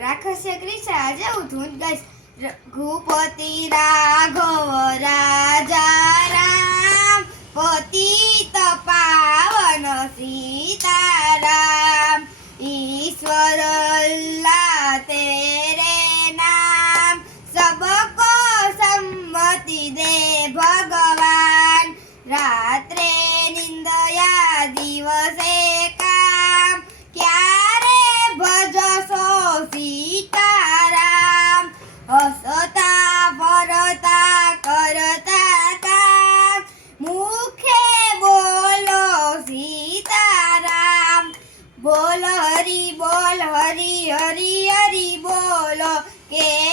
રાક્ષસે ક્રિશા જેવું ધૂન ગાઈશ. રઘુપતિ રાઘવ રાજા રામ, પતિત પાવન સીતારામ, ईश्वर अल्लाह तेरे नाम, सबको सम्मति दे भगवान, रात्रे निंदया दिवसे काम, क्यारे भजसो सीताराम, हसता फरता करता काम, मुखे बोलो सीताराम, बोल हरि हरि हरि बोलो के